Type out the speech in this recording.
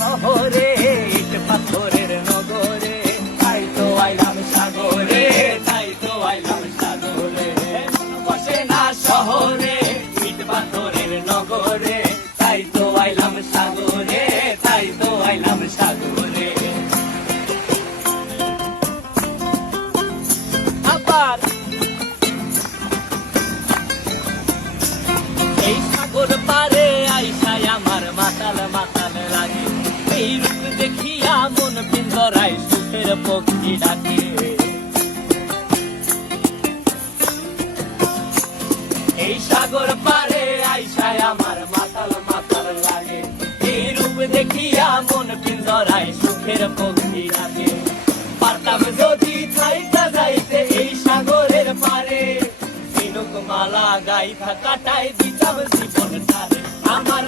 শহরে ইট পাথরের নগরে, তাই তো আইলাম সাগরে, তাই তো আইলাম সাগরে। মন বসে না শহরে ইট পাথরের নগরে, তাই তো আইলাম সাগরে, তাই তো আইলাম সাগরে। আবার এই সাগর পারে আইসায় আমার মাতাল মাতাল লাগে, এই রূপ দেখিয়া মন পিঞ্জরায় সুখের পক্ষী ডাকে। এই সাগর পারে আইসায় আমার মাতাল মাতাল লাগে, এই রূপ দেখিয়া মন পিঞ্জরায় সুখের পক্ষী ডাকে। পারতাম যদি থাইতা যাইতে এই সাগরের পারে, মালা গাইথা কাটাই দিতাম জীবন তারে। আমার